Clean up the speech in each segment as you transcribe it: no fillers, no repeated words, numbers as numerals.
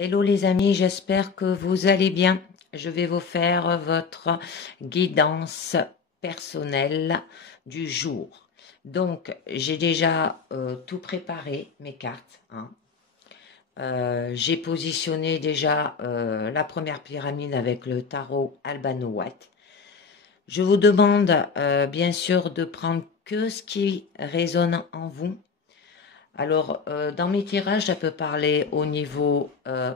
Hello les amis, j'espère que vous allez bien. Je vais vous faire votre guidance personnelle du jour. Donc, j'ai déjà tout préparé, mes cartes. J'ai positionné déjà la première pyramide avec le tarot Albano White. Je vous demande bien sûr de prendre que ce qui résonne en vous. Alors, dans mes tirages, ça peut parler au niveau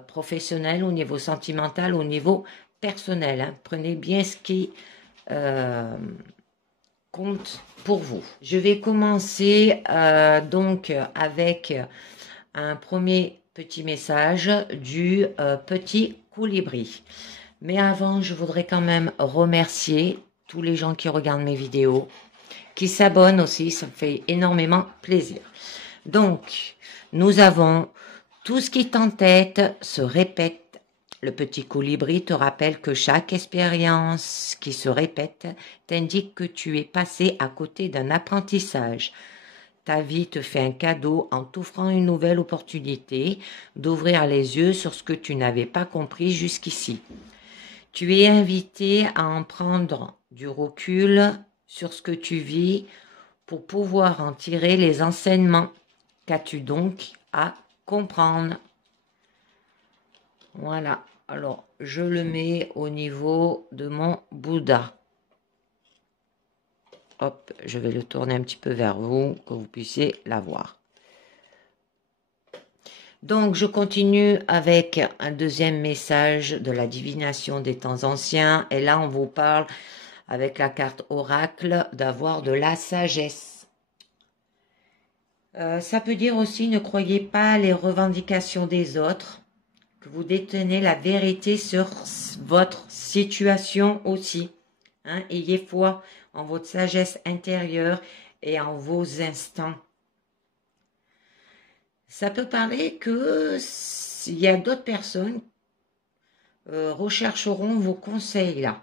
professionnel, au niveau sentimental, au niveau personnel. Hein. Prenez bien ce qui compte pour vous. Je vais commencer donc avec un premier petit message du petit colibri. Mais avant, je voudrais quand même remercier tous les gens qui regardent mes vidéos, qui s'abonnent aussi, ça me fait énormément plaisir. Donc, nous avons tout ce qui t'entête se répète. Le petit colibri te rappelle que chaque expérience qui se répète t'indique que tu es passé à côté d'un apprentissage. Ta vie te fait un cadeau en t'offrant une nouvelle opportunité d'ouvrir les yeux sur ce que tu n'avais pas compris jusqu'ici. Tu es invité à en prendre du recul sur ce que tu vis pour pouvoir en tirer les enseignements. Qu'as-tu donc à comprendre? Voilà. Alors, je le mets au niveau de mon Bouddha. Hop, je vais le tourner un petit peu vers vous, que vous puissiez la voir. Donc, je continue avec un deuxième message de la divination des temps anciens. Et là, on vous parle, avec la carte oracle, d'avoir de la sagesse. Ça peut dire aussi, ne croyez pas les revendications des autres, que vous détenez la vérité sur votre situation aussi. Hein, ayez foi en votre sagesse intérieure et en vos instants. Ça peut parler que s'il y a d'autres personnes rechercheront vos conseils là.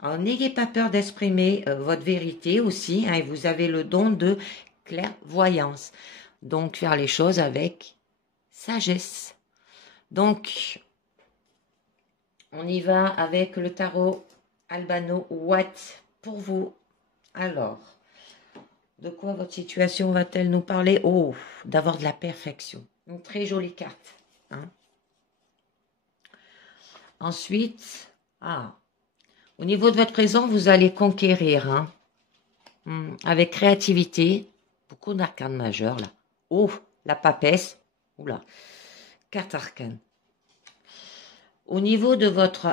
Alors n'ayez pas peur d'exprimer votre vérité aussi, hein, et vous avez le don de clairvoyance. Donc faire les choses avec sagesse. Donc, on y va avec le tarot Albano White pour vous. Alors, de quoi votre situation va-t-elle nous parler? Oh, d'avoir de la perfection. Une très jolie carte. Hein. Ensuite, au niveau de votre présent, vous allez conquérir. Hein. Avec créativité. Beaucoup d'arcanes majeures là. Oh, la papesse. Oula, carte arcane. Au niveau de votre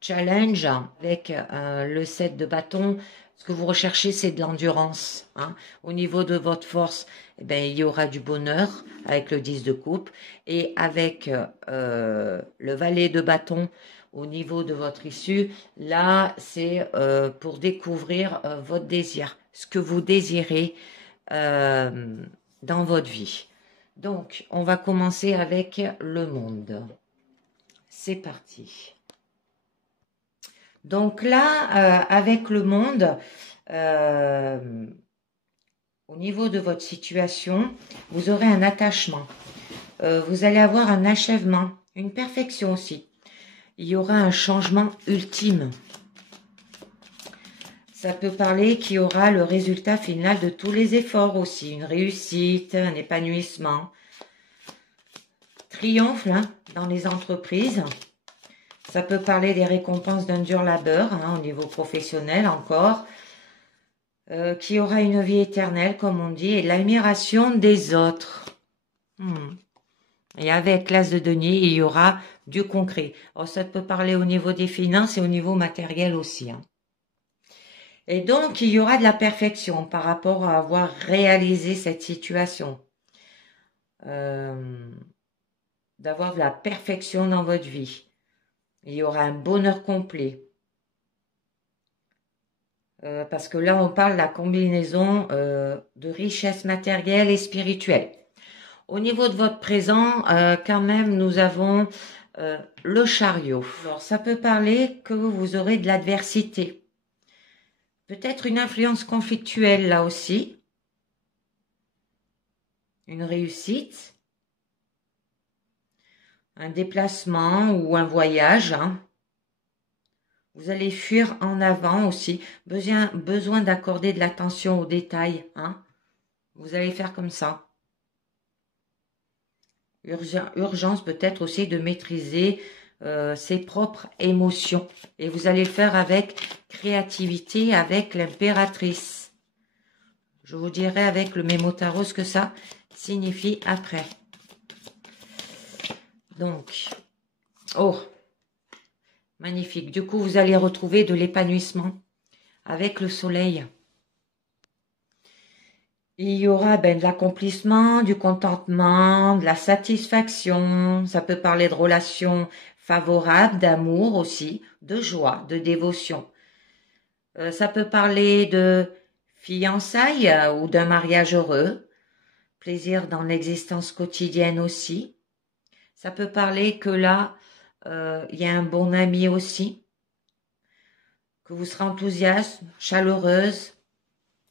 challenge, avec le 7 de bâton, ce que vous recherchez, c'est de l'endurance. Hein. Au niveau de votre force, eh bien, il y aura du bonheur avec le 10 de coupe. Et avec le valet de bâton, au niveau de votre issue, là, c'est pour découvrir votre désir, ce que vous désirez dans votre vie. Donc, on va commencer avec le monde. C'est parti. Donc là, avec le monde, au niveau de votre situation, vous aurez un attachement. Vous allez avoir un achèvement, une perfection aussi. Il y aura un changement ultime. Ça peut parler qu'il y aura le résultat final de tous les efforts aussi. Une réussite, un épanouissement. Triomphe là, dans les entreprises. Ça peut parler des récompenses d'un dur labeur, hein, au niveau professionnel encore, qui aura une vie éternelle, comme on dit, et l'admiration des autres. Et avec l'as de denier, il y aura du concret. Alors, ça peut parler au niveau des finances et au niveau matériel aussi. Hein. Et donc, il y aura de la perfection par rapport à avoir réalisé cette situation. D'avoir de la perfection dans votre vie. Il y aura un bonheur complet. Parce que là, on parle de la combinaison de richesse matérielle et spirituelle. Au niveau de votre présent, quand même, nous avons le chariot. Alors, ça peut parler que vous aurez de l'adversité. Peut-être une influence conflictuelle là aussi. Une réussite. un déplacement ou un voyage. Hein. Vous allez fuir en avant aussi. Besoin d'accorder de l'attention aux détails. Hein. Vous allez faire comme ça. Urgence peut-être aussi de maîtriser ses propres émotions. Et vous allez le faire avec créativité, avec l'impératrice. Je vous dirai avec le mémo tarot ce que ça signifie après. Donc, oh, magnifique. Du coup, vous allez retrouver de l'épanouissement avec le soleil. Il y aura de l'accomplissement, du contentement, de la satisfaction. Ça peut parler de relations favorables, d'amour aussi, de joie, de dévotion. Ça peut parler de fiançailles ou d'un mariage heureux. Plaisir dans l'existence quotidienne aussi. Ça peut parler que là, il y a un bon ami aussi. Que vous serez enthousiaste, chaleureuse.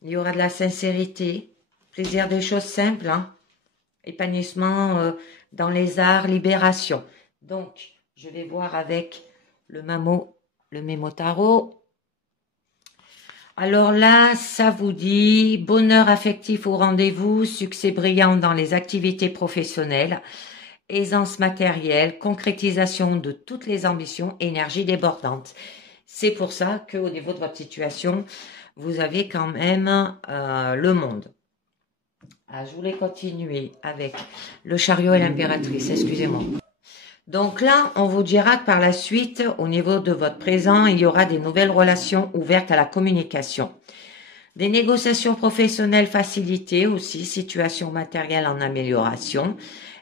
Il y aura de la sincérité. Plaisir des choses simples, hein. Épanouissement dans les arts, libération. Donc, je vais voir avec le mémo tarot. Alors là, ça vous dit bonheur affectif au rendez-vous, succès brillant dans les activités professionnelles, aisance matérielle, concrétisation de toutes les ambitions, énergie débordante. C'est pour ça qu'au niveau de votre situation, vous avez quand même le monde. Ah, je voulais continuer avec le chariot et l'impératrice, excusez-moi. Donc là, on vous dira que par la suite, au niveau de votre présent, il y aura des nouvelles relations ouvertes à la communication. Des négociations professionnelles facilitées aussi, situation matérielle en amélioration,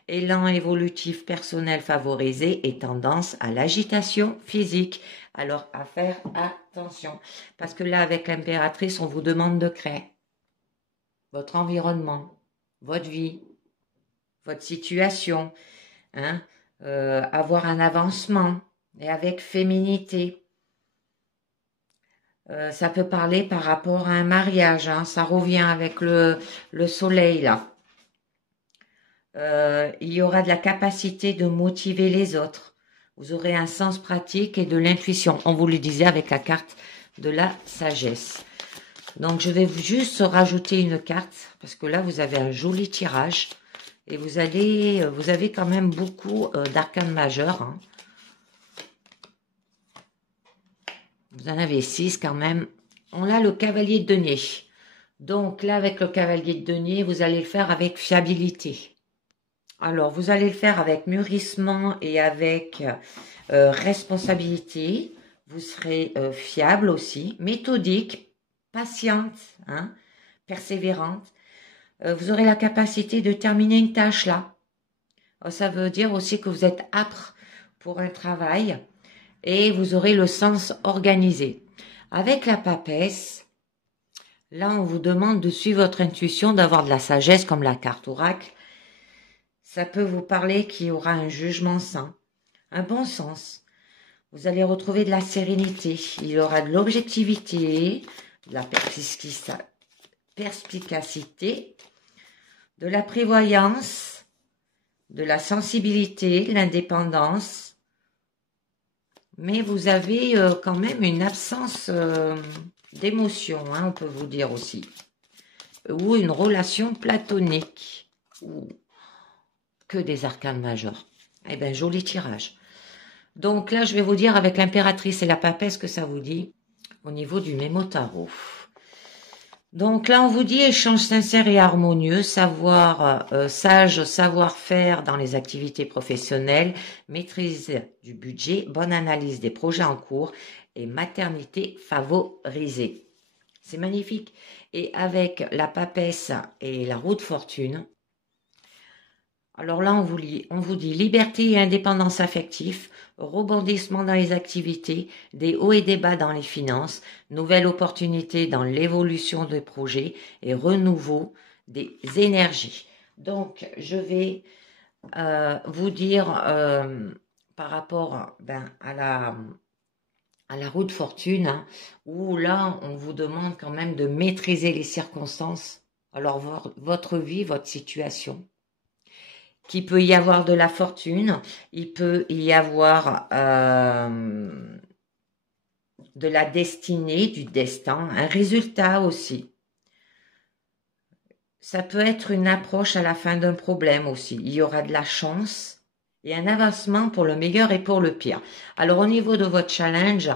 élan évolutif personnel favorisé et tendance à l'agitation physique. Alors, à faire attention, parce que là, avec l'impératrice, on vous demande de créer votre environnement, votre vie, votre situation, hein, avoir un avancement et avec féminité. Ça peut parler par rapport à un mariage, hein, ça revient avec le soleil là. Il y aura de la capacité de motiver les autres. Vous aurez un sens pratique et de l'intuition. On vous le disait avec la carte de la sagesse. Donc, je vais juste rajouter une carte parce que là, vous avez un joli tirage et vous avez quand même beaucoup d'arcanes majeurs. Hein. Vous en avez 6 quand même. On a le cavalier de denier. Donc là, avec le cavalier de denier, vous allez le faire avec fiabilité. Alors, vous allez le faire avec mûrissement et avec responsabilité. Vous serez fiable aussi, méthodique, patiente, hein, persévérante. Vous aurez la capacité de terminer une tâche là. Ça veut dire aussi que vous êtes âpre pour un travail et vous aurez le sens organisé. Avec la papesse, là on vous demande de suivre votre intuition, d'avoir de la sagesse comme la carte oracle. Ça peut vous parler qu'il y aura un jugement sain, un bon sens. Vous allez retrouver de la sérénité. Il y aura de l'objectivité, de la perspicacité, de la prévoyance, de la sensibilité, de l'indépendance. Mais vous avez quand même une absence d'émotion, hein, on peut vous dire aussi. Ou une relation platonique. Ou que des arcanes majeurs. Eh bien, joli tirage. Donc là, je vais vous dire avec l'impératrice et la papesse que ça vous dit au niveau du mémo tarot. Donc là, on vous dit échange sincère et harmonieux, sage savoir-faire dans les activités professionnelles, maîtrise du budget, bonne analyse des projets en cours et maternité favorisée. C'est magnifique. Et avec la papesse et la roue de fortune, alors là, on vous dit liberté et indépendance affective, rebondissement dans les activités, des hauts et des bas dans les finances, nouvelles opportunités dans l'évolution des projets et renouveau des énergies. Donc, je vais vous dire par rapport à la roue de fortune, hein, où là, on vous demande quand même de maîtriser les circonstances, alors votre vie, votre situation. qu'il peut y avoir de la fortune, il peut y avoir de la destinée, du destin, un résultat aussi. Ça peut être une approche à la fin d'un problème aussi. Il y aura de la chance et un avancement pour le meilleur et pour le pire. Alors au niveau de votre challenge,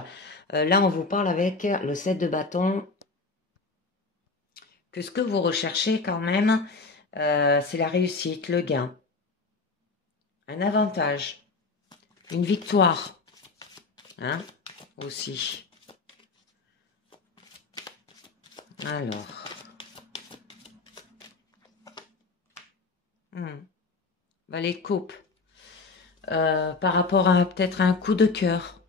là on vous parle avec le 7 de bâton, que ce que vous recherchez quand même, c'est la réussite, le gain, un avantage, une victoire, hein, aussi. Alors, les coupes, par rapport à peut-être un coup de cœur,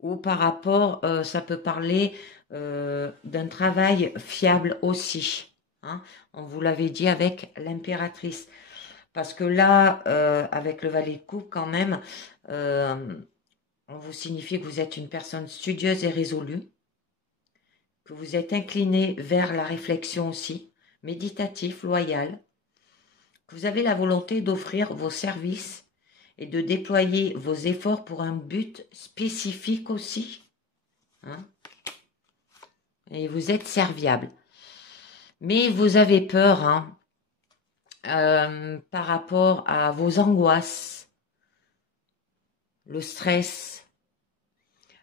ou par rapport, ça peut parler d'un travail fiable aussi. Hein. On vous l'avait dit avec l'impératrice. Parce que là, avec le valet de coupe, quand même, on vous signifie que vous êtes une personne studieuse et résolue, que vous êtes incliné vers la réflexion aussi, méditatif, loyal, que vous avez la volonté d'offrir vos services et de déployer vos efforts pour un but spécifique aussi. Hein. Et vous êtes serviable. Mais vous avez peur, hein, par rapport à vos angoisses, le stress,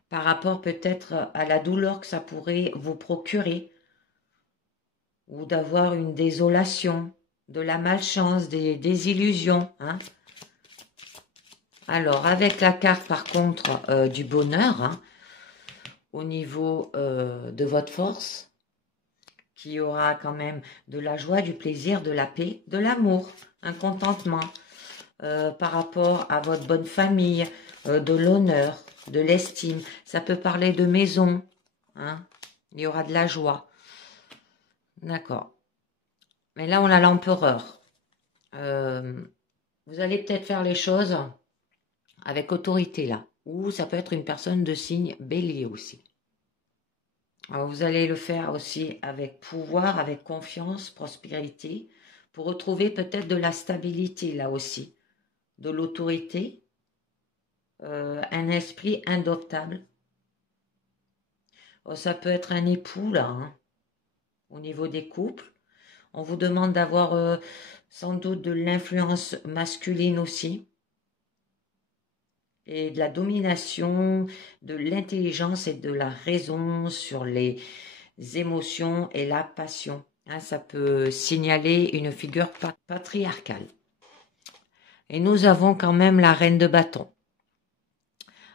par rapport peut-être à la douleur que ça pourrait vous procurer, ou d'avoir une désolation, de la malchance, des désillusions. Hein. Alors, avec la carte par contre du bonheur, hein, au niveau de votre force, qui aura quand même de la joie, du plaisir, de la paix, de l'amour, un contentement par rapport à votre bonne famille, de l'honneur, de l'estime. Ça peut parler de maison. Hein. Il y aura de la joie. D'accord. Mais là, on a l'empereur. Vous allez peut-être faire les choses avec autorité là. Ou ça peut être une personne de signe bélier aussi. Alors, vous allez le faire aussi avec pouvoir, avec confiance, prospérité, pour retrouver peut-être de la stabilité là aussi, de l'autorité, un esprit indoptable. Oh, ça peut être un époux là, hein, au niveau des couples. On vous demande d'avoir sans doute de l'influence masculine aussi, et de la domination, de l'intelligence et de la raison sur les émotions et la passion. Hein, ça peut signaler une figure patriarcale. Et nous avons quand même la reine de bâton.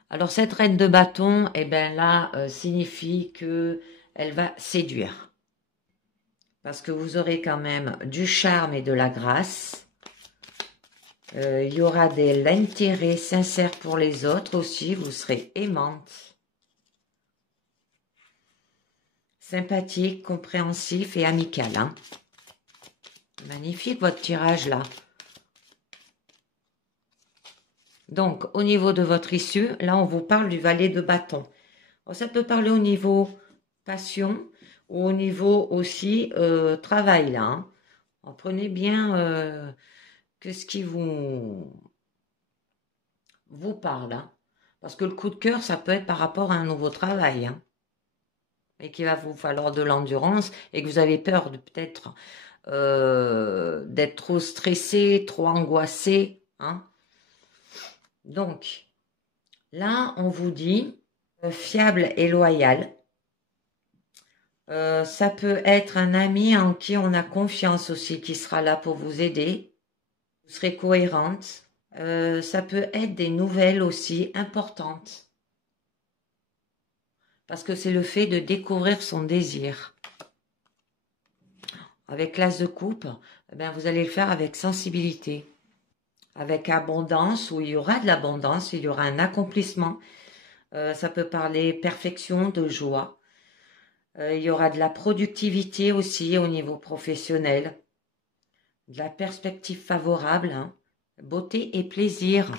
Alors cette reine de bâton, eh ben là, signifie que elle va séduire. Parce que vous aurez quand même du charme et de la grâce. Il y aura de l'intérêt sincère pour les autres aussi. Vous serez aimante. Sympathique, compréhensif et amical. Hein. Magnifique votre tirage là. Donc, au niveau de votre issue, là, on vous parle du valet de bâton. Alors, ça peut parler au niveau passion ou au niveau aussi travail, là. Hein. Alors, prenez bien que ce qui vous parle. Hein. Parce que le coup de cœur, ça peut être par rapport à un nouveau travail. Hein. Et qu'il va vous falloir de l'endurance et que vous avez peur de peut-être d'être trop stressé, trop angoissé. Hein. Donc, là, on vous dit fiable et loyal. Ça peut être un ami en qui on a confiance aussi, qui sera là pour vous aider. Vous serez cohérente. Ça peut être des nouvelles aussi importantes. Parce que c'est le fait de découvrir son désir. Avec l'as de coupe, eh bien, vous allez le faire avec sensibilité. Avec abondance, où il y aura de l'abondance, il y aura un accomplissement. Ça peut parler perfection, de joie. Il y aura de la productivité aussi au niveau professionnel. De la perspective favorable. Hein. Beauté et plaisir.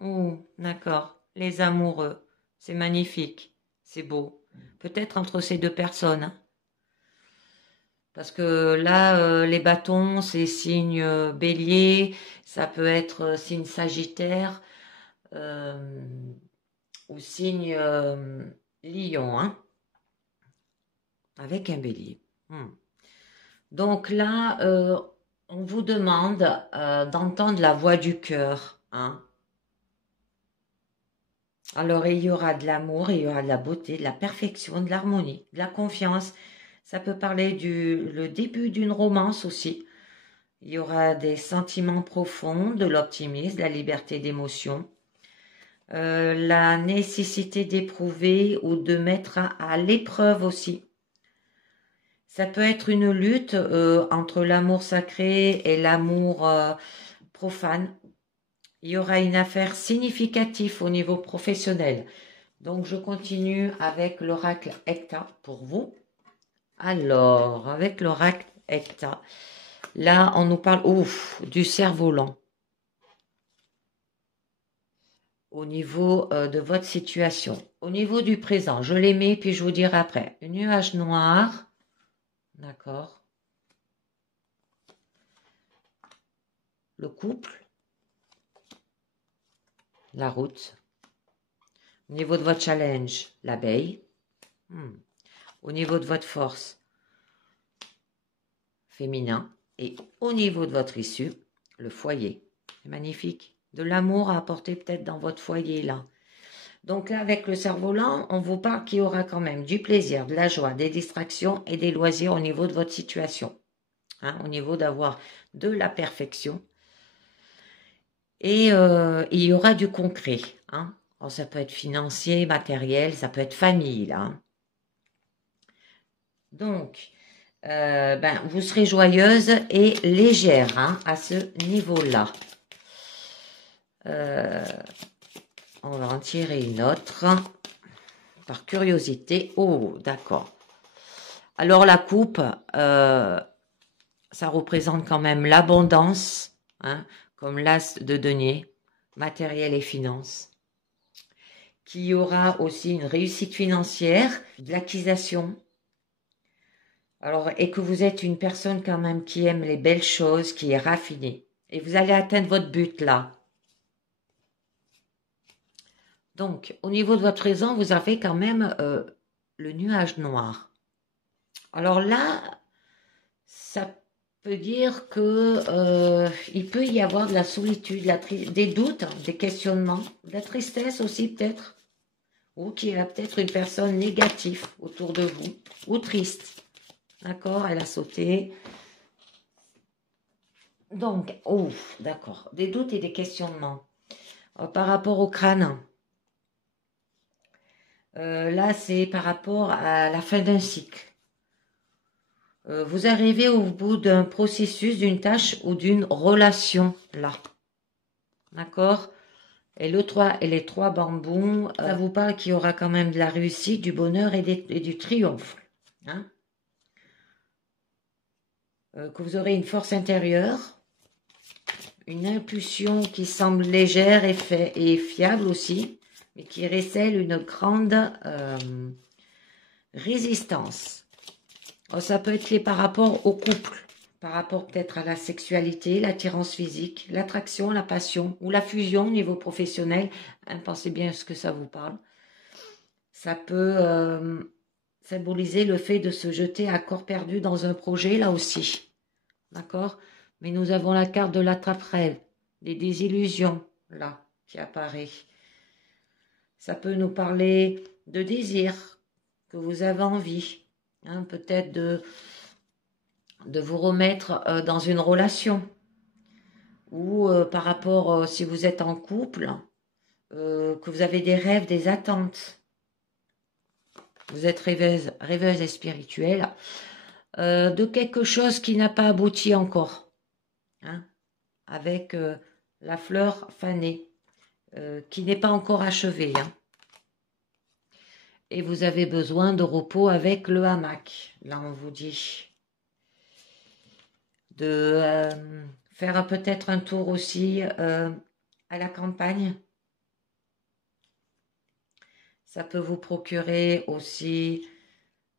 Oh, d'accord. Les amoureux. C'est magnifique. C'est beau. Peut-être entre ces deux personnes. Hein. Parce que là, les bâtons, c'est signe bélier, ça peut être signe sagittaire euh, ou signe lion, hein, avec un bélier. Donc là, on vous demande d'entendre la voix du cœur, hein. Alors, il y aura de l'amour, il y aura de la beauté, de la perfection, de l'harmonie, de la confiance. Ça peut parler le début d'une romance aussi. Il y aura des sentiments profonds, de l'optimisme, de la liberté d'émotion, la nécessité d'éprouver ou de mettre à l'épreuve aussi. Ça peut être une lutte entre l'amour sacré et l'amour profane. Il y aura une affaire significative au niveau professionnel. Donc, je continue avec l'oracle Hecta pour vous. Alors, avec l'oracle Hecta, là, on nous parle du cerf-volant. Au niveau de votre situation. Au niveau du présent, je les mets, puis je vous dirai après. Un nuage noir. D'accord. Le couple. La route. Au niveau de votre challenge, l'abeille. Au niveau de votre force, féminin. Et au niveau de votre issue, le foyer. C'est magnifique. De l'amour à apporter peut-être dans votre foyer là. Donc là, avec le cerf-volant, on vous parle qu'il y aura quand même du plaisir, de la joie, des distractions et des loisirs au niveau de votre situation. Hein, au niveau d'avoir de la perfection. Et il y aura du concret. Hein. Alors, ça peut être financier, matériel, ça peut être famille. Là, hein. Donc, vous serez joyeuse et légère hein, à ce niveau-là. On va en tirer une autre par curiosité. Oh, d'accord. Alors la coupe, ça représente quand même l'abondance, hein, comme l'as de denier, matériel et finances. Qu'il y aura aussi une réussite financière, de l'acquisition. Alors, et que vous êtes une personne quand même qui aime les belles choses, qui est raffinée. Et vous allez atteindre votre but là. Donc, au niveau de votre présent, vous avez quand même le nuage noir. Alors là, ça peut dire que il peut y avoir de la solitude, des doutes, hein, des questionnements, de la tristesse aussi peut-être, ou qu'il y a peut-être une personne négative autour de vous, ou triste. D'accord, elle a sauté. Donc, d'accord, des doutes et des questionnements. Par rapport au crâne, là c'est par rapport à la fin d'un cycle. Vous arrivez au bout d'un processus, d'une tâche ou d'une relation, là. D'accord? Et les trois bambous, ça vous parle qu'il y aura quand même de la réussite, du bonheur et du triomphe. Hein? Que vous aurez une force intérieure, une impulsion qui semble légère et fiable aussi, mais qui récèle une grande résistance. Alors, ça peut être par rapport au couple, par rapport peut-être à la sexualité, l'attirance physique, l'attraction, la passion ou la fusion au niveau professionnel. Hein, pensez bien à ce que ça vous parle. Ça peut symboliser le fait de se jeter à corps perdu dans un projet, là aussi. D'accord? Mais nous avons la carte de l'attrape-rêve, des désillusions, là, qui apparaît. Ça peut nous parler de désir, que vous avez envie. Hein, peut-être de vous remettre dans une relation. Ou par rapport, si vous êtes en couple, que vous avez des rêves, des attentes. Vous êtes rêveuse et spirituelle. De quelque chose qui n'a pas abouti encore. Hein, avec la fleur fanée, qui n'est pas encore achevée. Hein. Et vous avez besoin de repos avec le hamac. Là, on vous dit de faire peut-être un tour aussi à la campagne. Ça peut vous procurer aussi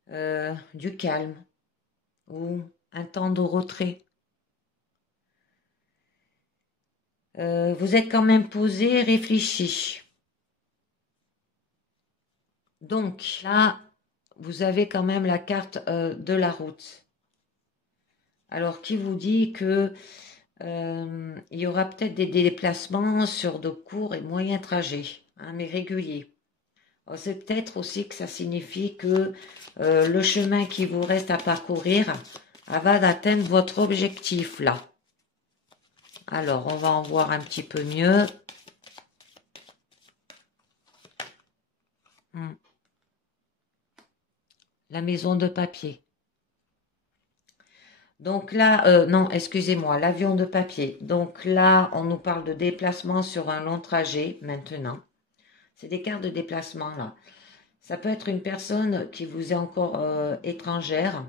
du calme, ou un temps de retrait. Vous êtes quand même posé, réfléchi. Donc là, vous avez quand même la carte de la route. Alors, qui vous dit que il y aura peut-être des déplacements sur de courts et moyens trajets, hein, mais réguliers. C'est peut-être aussi que ça signifie que le chemin qui vous reste à parcourir avant d'atteindre votre objectif là. Alors, on va en voir un petit peu mieux. La maison de papier. Donc là, non, excusez-moi, l'avion de papier. Donc là, on nous parle de déplacement sur un long trajet maintenant. C'est des cartes de déplacement là. Ça peut être une personne qui vous est encore étrangère,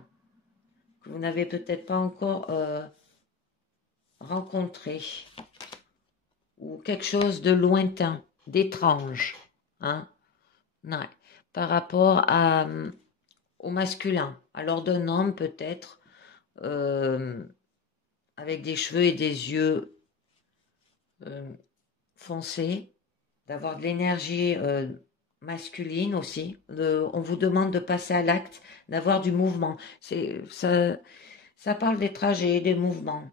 que vous n'avez peut-être pas encore rencontré, ou quelque chose de lointain, d'étrange, hein, non. Par rapport au masculin. Alors d'un homme peut-être avec des cheveux et des yeux foncés, d'avoir de l'énergie masculine aussi. On vous demande de passer à l'acte, d'avoir du mouvement. Ça parle des trajets, des mouvements.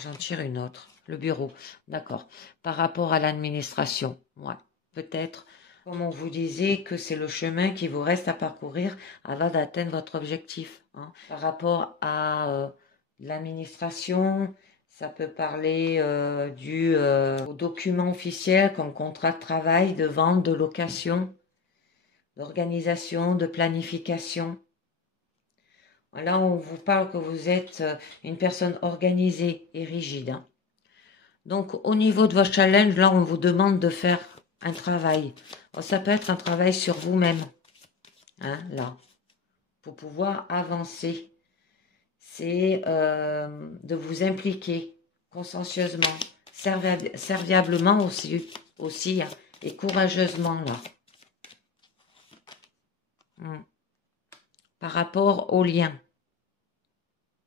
J'en tire une autre. Le bureau, d'accord. Par rapport à l'administration, ouais, peut-être, comme on vous disait, que c'est le chemin qui vous reste à parcourir avant d'atteindre votre objectif, hein. Par rapport à l'administration, ça peut parler aux documents officiels comme contrat de travail, de vente, de location, d'organisation, de planification. Là, on vous parle que vous êtes une personne organisée et rigide, hein. Donc, au niveau de votre challenge, là, on vous demande de faire un travail. Ça peut être un travail sur vous-même, hein, là, pour pouvoir avancer. C'est de vous impliquer consciencieusement, serviablement aussi hein, et courageusement, là. Par rapport au lien,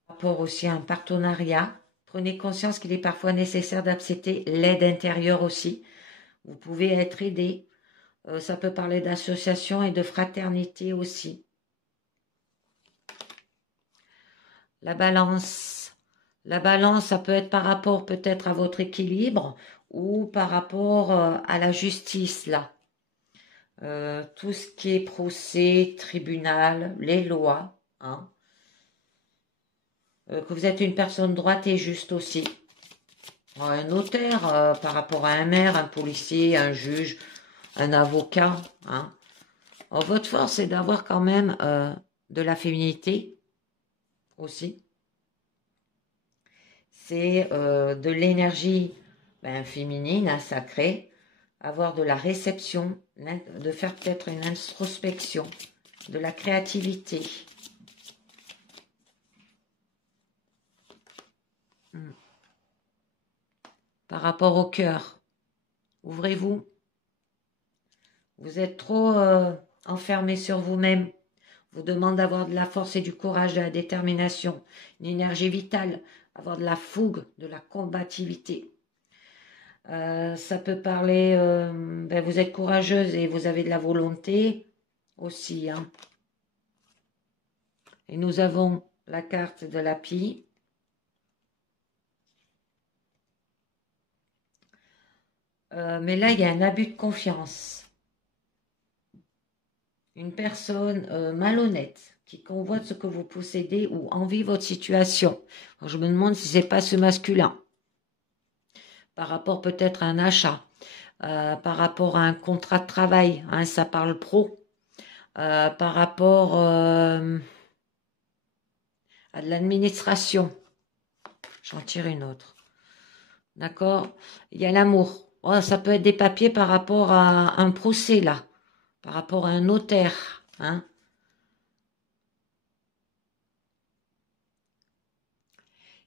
par rapport aussi à un partenariat, prenez conscience qu'il est parfois nécessaire d'accepter l'aide intérieure aussi. Vous pouvez être aidé. Ça peut parler d'association et de fraternité aussi. La balance. La balance, ça peut être par rapport peut-être à votre équilibre ou par rapport à la justice, là. Tout ce qui est procès, tribunal, les lois, hein. Que vous êtes une personne droite et juste aussi. Un notaire par rapport à un maire, un policier, un juge, un avocat, hein. Votre force, c'est d'avoir quand même de la féminité aussi. C'est de l'énergie féminine, hein, sacrée, avoir de la réception, de faire peut-être une introspection, de la créativité. Par rapport au cœur, ouvrez-vous. Vous êtes trop enfermé sur vous-même. Vous demande d'avoir de la force et du courage, de la détermination, une énergie vitale, avoir de la fougue, de la combativité. Ça peut parler, vous êtes courageuse et vous avez de la volonté aussi, hein. Et nous avons la carte de la pie. Mais là, il y a un abus de confiance. Une personne malhonnête qui convoite ce que vous possédez ou envie votre situation. Alors, je me demande si c'est pas ce masculin. Par rapport peut-être à un achat, par rapport à un contrat de travail, hein, ça parle pro. Par rapport à de l'administration. J'en tire une autre. D'accord? Il y a l'amour. Oh, ça peut être des papiers par rapport à un procès, là. Par rapport à un notaire, hein.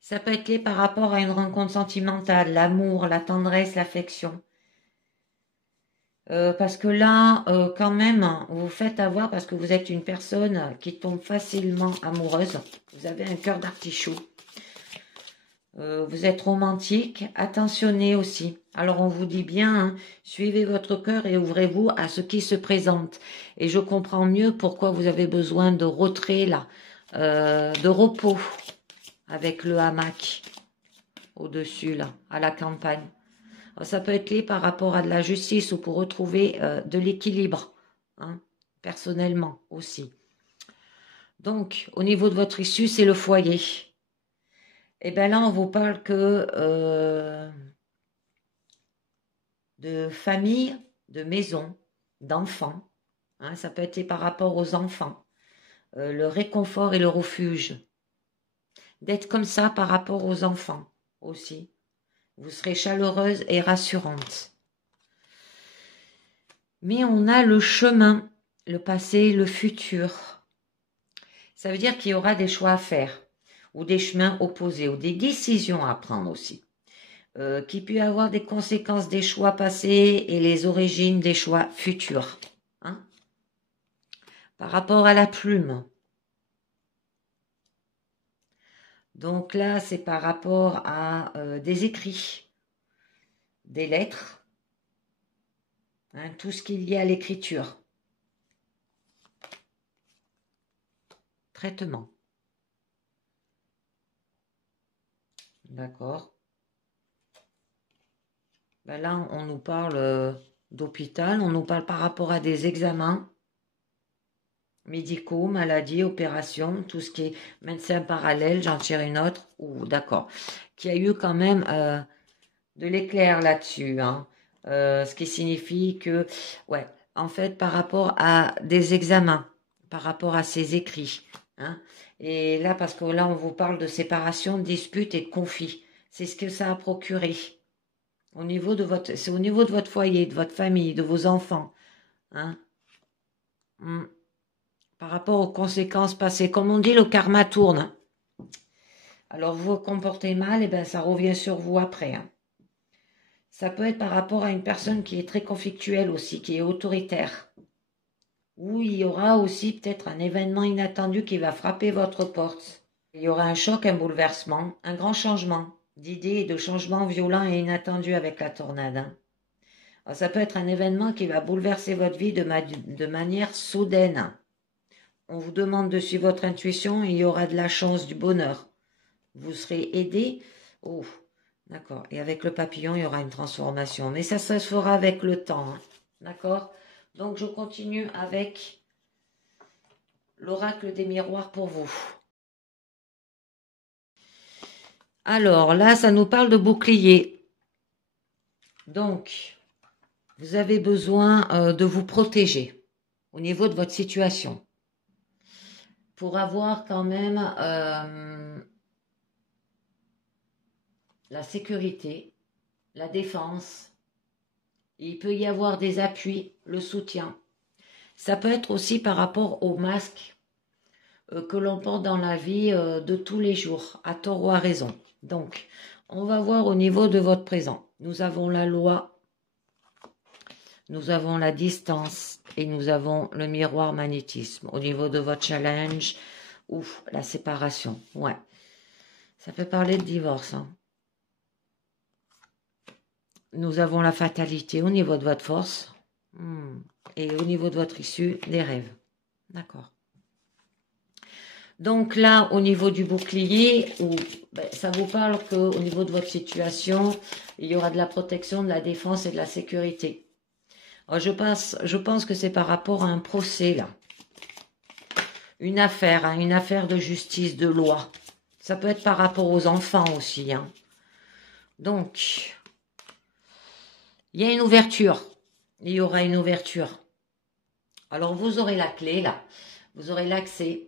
Ça peut être lié par rapport à une rencontre sentimentale, l'amour, la tendresse, l'affection. Parce que là, quand même, vous vous faites avoir parce que vous êtes une personne qui tombe facilement amoureuse. Vous avez un cœur d'artichaut. Vous êtes romantique, attentionné aussi. Alors on vous dit bien, hein, suivez votre cœur et ouvrez-vous à ce qui se présente. Et je comprends mieux pourquoi vous avez besoin de retrait là, de repos avec le hamac au-dessus là, à la campagne. Alors, ça peut être lié par rapport à de la justice ou pour retrouver de l'équilibre, hein, personnellement aussi. Donc au niveau de votre issue, c'est le foyer. Et bien là, on vous parle que de famille, de maison, d'enfants. Hein, ça peut être par rapport aux enfants. Le réconfort et le refuge. D'être comme ça par rapport aux enfants aussi. Vous serez chaleureuse et rassurante. Mais on a le chemin, le passé, le futur. Ça veut dire qu'il y aura des choix à faire, ou des chemins opposés, ou des décisions à prendre aussi. Qui peut avoir des conséquences des choix passés et les origines des choix futurs. Hein? Par rapport à la plume. Donc là, c'est par rapport à des écrits, des lettres, hein, tout ce qui est lié à l'écriture. Traitement. D'accord. Ben là, on nous parle d'hôpital, on nous parle par rapport à des examens médicaux, maladies, opérations, tout ce qui est médecin parallèle, j'en tire une autre, ou d'accord, qui a eu quand même de l'éclair là-dessus, hein. Ce qui signifie que, ouais, en fait, par rapport à des examens, par rapport à ses écrits, hein, et là, parce que là, on vous parle de séparation, de dispute et de conflit, c'est ce que ça a procuré. C'est au niveau de votre foyer, de votre famille, de vos enfants, hein. Par rapport aux conséquences passées. Comme on dit, le karma tourne. Alors vous vous comportez mal, et ben ça revient sur vous après. Hein. Ça peut être par rapport à une personne qui est très conflictuelle aussi, qui est autoritaire. Ou il y aura aussi peut-être un événement inattendu qui va frapper votre porte. Il y aura un choc, un bouleversement, un grand changement d'idées et de changements violents et inattendus avec la tornade. Hein. Alors, ça peut être un événement qui va bouleverser votre vie de manière soudaine. On vous demande de suivre votre intuition et il y aura de la chance, du bonheur. Vous serez aidé. Oh, d'accord. Et avec le papillon, il y aura une transformation. Mais ça se fera avec le temps. Hein. D'accord? Donc, je continue avec l'oracle des miroirs pour vous. Alors, là, ça nous parle de bouclier. Donc, vous avez besoin de vous protéger au niveau de votre situation. Pour avoir quand même la sécurité, la défense, il peut y avoir des appuis, le soutien. Ça peut être aussi par rapport au masque que l'on porte dans la vie de tous les jours, à tort ou à raison. Donc, on va voir au niveau de votre présent. Nous avons la loi, nous avons la distance et nous avons le miroir magnétisme. Au niveau de votre challenge, ou la séparation, ouais. Ça peut parler de divorce, hein. Nous avons la fatalité au niveau de votre force et au niveau de votre issue, des rêves. D'accord. Donc là, au niveau du bouclier, ça vous parle qu'au niveau de votre situation, il y aura de la protection, de la défense et de la sécurité. Alors je pense que c'est par rapport à un procès, là. Une affaire de justice, de loi. Ça peut être par rapport aux enfants aussi. Hein. Donc, il y a une ouverture. Il y aura une ouverture. Alors, vous aurez la clé, là. Vous aurez l'accès.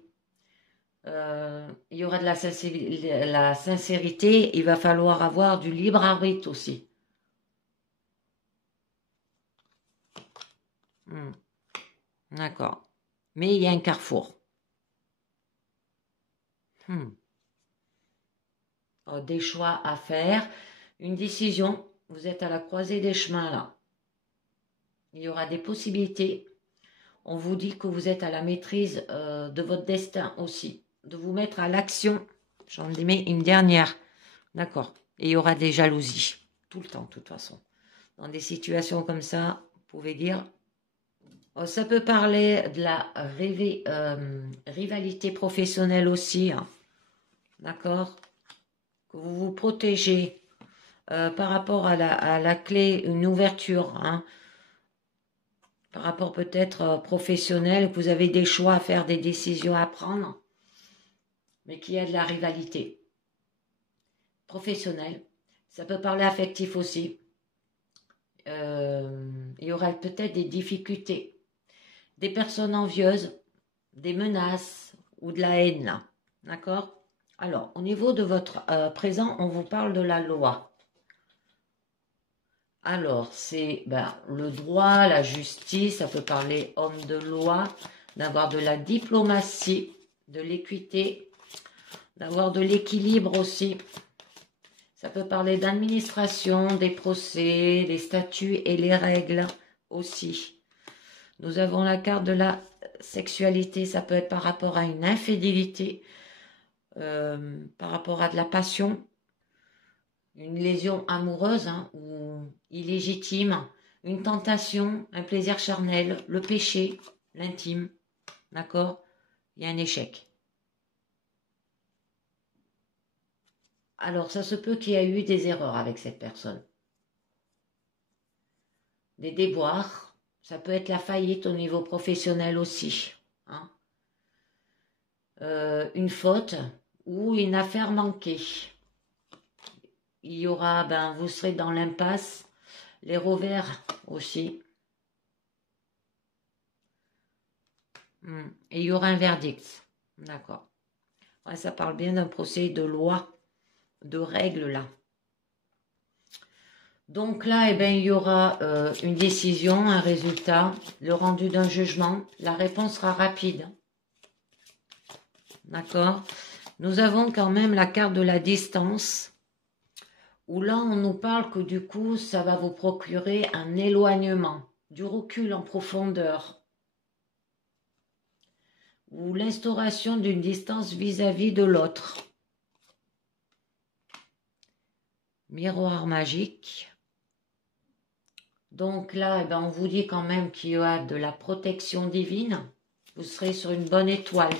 Il y aura de la sincérité. Il va falloir avoir du libre arbitre aussi. D'accord. Mais il y a un carrefour. Des choix à faire. Une décision. Vous êtes à la croisée des chemins, là. il y aura des possibilités. On vous dit que vous êtes à la maîtrise de votre destin aussi, de vous mettre à l'action. J'en mets une dernière, d'accord. Et il y aura des jalousies, tout le temps, de toute façon. Dans des situations comme ça, vous pouvez dire... Oh, ça peut parler de la rivalité professionnelle aussi, hein, d'accord. Que vous vous protégez par rapport à la clé, une ouverture, hein, par rapport peut-être professionnel, que vous avez des choix à faire, des décisions à prendre, mais qu'il y a de la rivalité professionnelle. Ça peut parler affectif aussi. Il y aura peut-être des difficultés, des personnes envieuses, des menaces ou de la haine, là. D'accord? Alors, au niveau de votre présent, on vous parle de la loi. Alors, c'est le droit, la justice, ça peut parler homme de loi, d'avoir de la diplomatie, de l'équité, d'avoir de l'équilibre aussi. Ça peut parler d'administration, des procès, des statuts et les règles aussi. Nous avons la carte de la sexualité, ça peut être par rapport à une infidélité, par rapport à de la passion, une lésion amoureuse, hein, ou illégitime, une tentation, un plaisir charnel, le péché, l'intime, d'accord? Il y a un échec. Alors, ça se peut qu'il y ait eu des erreurs avec cette personne. Des déboires, ça peut être la faillite au niveau professionnel aussi, hein. Une faute ou une affaire manquée. Il y aura, vous serez dans l'impasse, les revers aussi. Et il y aura un verdict. D'accord. Ouais, ça parle bien d'un procès de loi, de règles là. Donc là, il y aura une décision, un résultat, le rendu d'un jugement. La réponse sera rapide. D'accord. Nous avons quand même la carte de la distance, où là, on nous parle que du coup, ça va vous procurer un éloignement, du recul en profondeur, ou l'instauration d'une distance vis-à-vis de l'autre. Miroir magique. Donc là, on vous dit quand même qu'il y a de la protection divine. Vous serez sur une bonne étoile.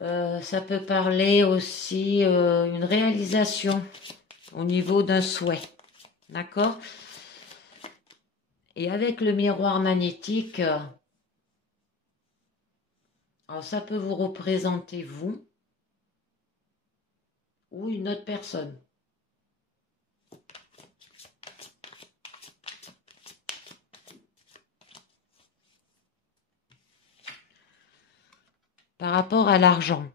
Ça peut parler aussi une réalisation au niveau d'un souhait. D'accord? Et avec le miroir magnétique, alors ça peut vous représenter vous ou une autre personne. Par rapport à l'argent,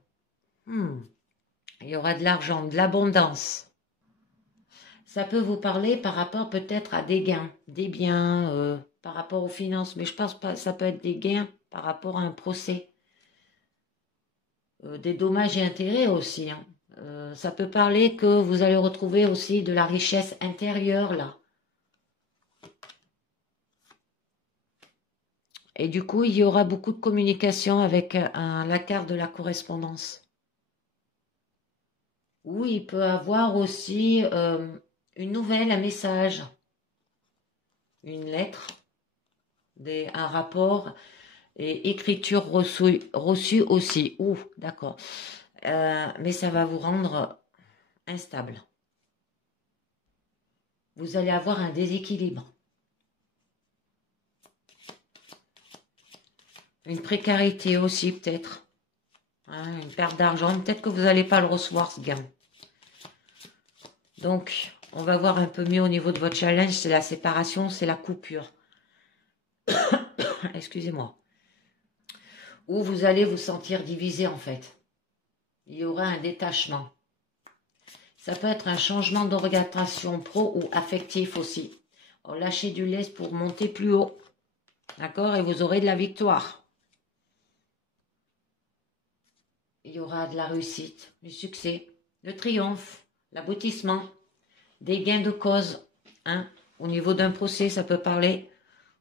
il y aura de l'argent, de l'abondance. Ça peut vous parler par rapport peut-être à des gains, des biens, par rapport aux finances, mais je pense pas, ça peut être des gains par rapport à un procès. Des dommages et intérêts aussi, hein. Ça peut parler que vous allez retrouver aussi de la richesse intérieure là. Et du coup, il y aura beaucoup de communication avec la carte de la correspondance. Ou il peut avoir aussi une nouvelle, un message, une lettre, un rapport et écriture reçue aussi. Ouh, d'accord. Mais ça va vous rendre instable. Vous allez avoir un déséquilibre. Une précarité aussi peut-être. Hein, une perte d'argent. Peut-être que vous n'allez pas le recevoir ce gain. Donc, on va voir un peu mieux au niveau de votre challenge. C'est la séparation, c'est la coupure. Excusez-moi. Ou vous allez vous sentir divisé en fait. Il y aura un détachement. Ça peut être un changement d'orientation pro ou affectif aussi. Alors, lâchez du lest pour monter plus haut. D'accord? Et vous aurez de la victoire. Il y aura de la réussite, du succès, le triomphe, l'aboutissement, des gains de cause, hein, Au niveau d'un procès, ça peut parler.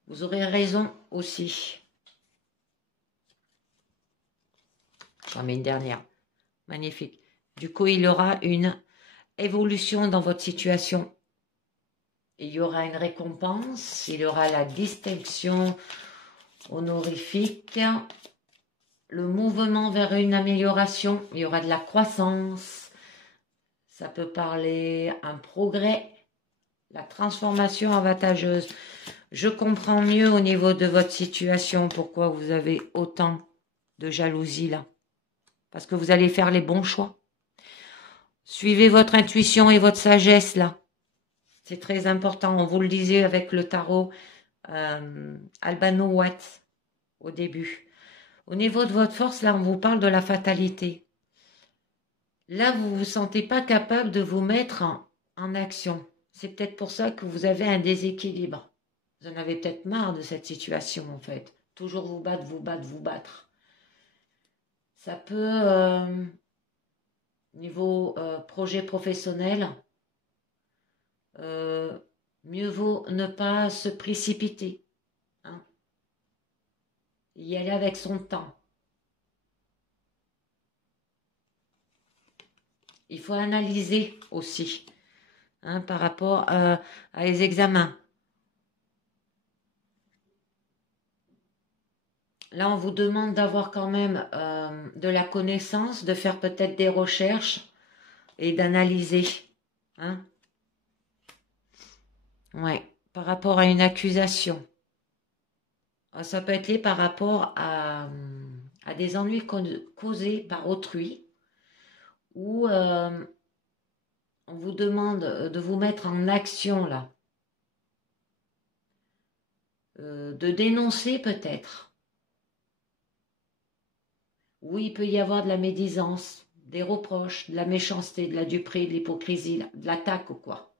Vous aurez raison aussi. J'en mets une dernière. Magnifique. Du coup, il y aura une évolution dans votre situation. Il y aura une récompense. Il y aura la distinction honorifique. Le mouvement vers une amélioration. Il y aura de la croissance. Ça peut parler un progrès. La transformation avantageuse. Je comprends mieux au niveau de votre situation pourquoi vous avez autant de jalousie là. Parce que vous allez faire les bons choix. Suivez votre intuition et votre sagesse là. C'est très important. On vous le disait avec le tarot Albano Watt au début. Au niveau de votre force, là, on vous parle de la fatalité. Là, vous ne vous sentez pas capable de vous mettre en action. C'est peut-être pour ça que vous avez un déséquilibre. Vous en avez peut-être marre de cette situation, en fait. Toujours vous battre, vous battre, vous battre. Ça peut, niveau projet professionnel, mieux vaut ne pas se précipiter. Hein. Y aller avec son temps. Il faut analyser aussi hein, par rapport à les examens. Là, on vous demande d'avoir quand même de la connaissance, de faire peut-être des recherches et d'analyser. Hein? Ouais, par rapport à une accusation. Ça peut être lié par rapport à des ennuis causés par autrui ou on vous demande de vous mettre en action là. De dénoncer peut-être. Oui, il peut y avoir de la médisance, des reproches, de la méchanceté, de la duperie, de l'hypocrisie, de l'attaque ou quoi.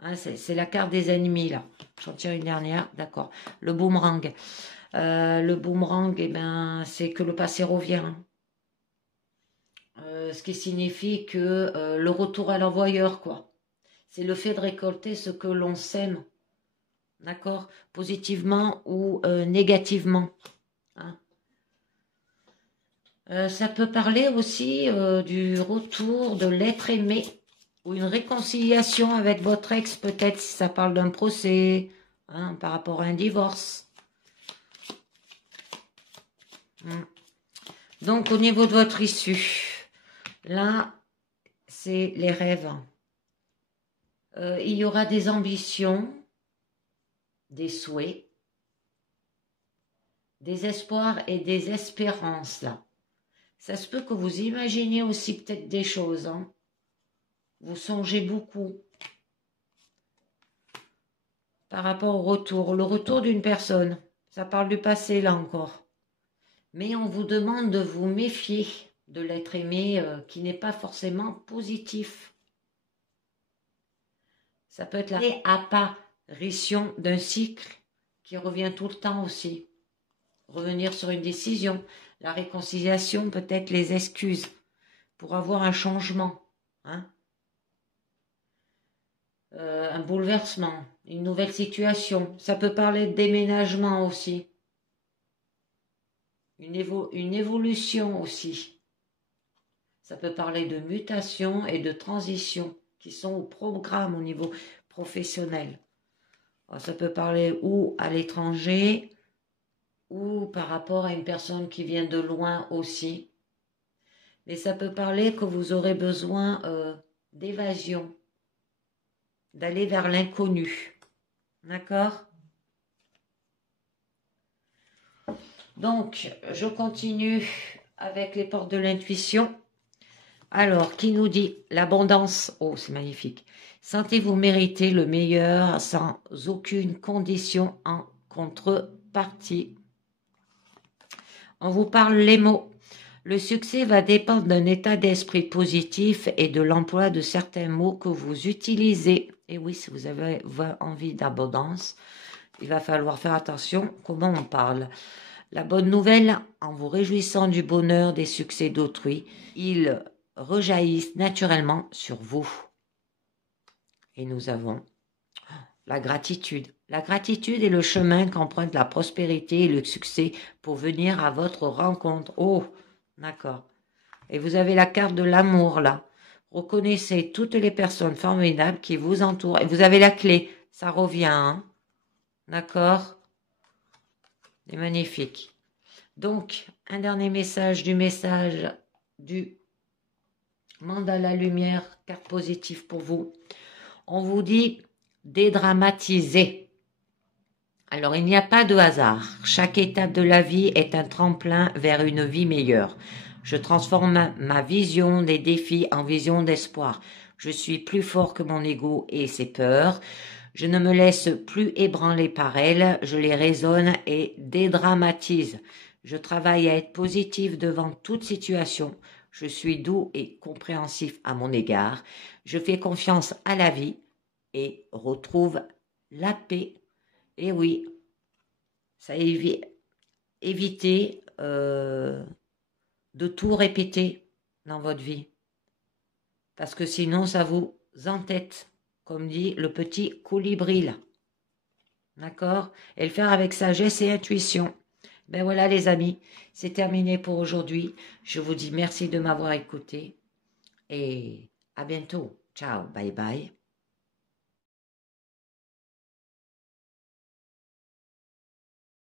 Hein, c'est la carte des ennemis, là. J'en tire une dernière, d'accord. Le boomerang. Le boomerang, eh ben, c'est que le passé revient. Ce qui signifie que le retour à l'envoyeur, quoi. C'est le fait de récolter ce que l'on sème. D'accord? Positivement ou négativement. Hein. Ça peut parler aussi du retour de l'être aimé ou une réconciliation avec votre ex, peut-être si ça parle d'un procès, hein, par rapport à un divorce. Donc, au niveau de votre issue, là, c'est les rêves. Il y aura des ambitions, des souhaits, des espoirs et des espérances, là. Ça se peut que vous imaginiez aussi peut-être des choses. Hein. Vous songez beaucoup par rapport au retour. Le retour d'une personne, ça parle du passé là encore. Mais on vous demande de vous méfier de l'être aimé qui n'est pas forcément positif. Ça peut être la réapparition d'un cycle qui revient tout le temps aussi. Revenir sur une décision. La réconciliation, peut-être les excuses pour avoir un changement. Hein. Un bouleversement, une nouvelle situation. Ça peut parler de déménagement aussi. Une évolution aussi. Ça peut parler de mutation et de transition qui sont au programme au niveau professionnel. Alors, ça peut parler ou à l'étranger ou par rapport à une personne qui vient de loin aussi. Mais ça peut parler que vous aurez besoin d'évasion, d'aller vers l'inconnu. D'accord ? Donc, je continue avec les portes de l'intuition. Alors, qui nous dit l'abondance? Oh, c'est magnifique. Sentez-vous mériter le meilleur sans aucune condition en contrepartie. On vous parle les mots. Le succès va dépendre d'un état d'esprit positif et de l'emploi de certains mots que vous utilisez. Et oui, si vous avez envie d'abondance, il va falloir faire attention comment on parle. La bonne nouvelle, en vous réjouissant du bonheur des succès d'autrui, ils rejaillissent naturellement sur vous. Et nous avons La gratitude. La gratitude est le chemin qu'emprunte la prospérité et le succès pour venir à votre rencontre. Oh, d'accord. Et vous avez la carte de l'amour là. Reconnaissez toutes les personnes formidables qui vous entourent. Et vous avez la clé. Ça revient, hein? D'accord? C'est magnifique. Donc, un dernier message du mandala lumière, carte positive pour vous. On vous dit dédramatiser. Alors, il n'y a pas de hasard. Chaque étape de la vie est un tremplin vers une vie meilleure. Je transforme ma vision des défis en vision d'espoir. Je suis plus fort que mon ego et ses peurs. Je ne me laisse plus ébranler par elles. Je les raisonne et dédramatise. Je travaille à être positif devant toute situation. Je suis doux et compréhensif à mon égard. Je fais confiance à la vie et retrouve la paix. Et oui, ça évitez de tout répéter dans votre vie. Parce que sinon, ça vous entête, comme dit le petit colibri là. D'accord? Et le faire avec sagesse et intuition. Ben voilà les amis, c'est terminé pour aujourd'hui. Je vous dis merci de m'avoir écouté et à bientôt. Ciao, bye bye.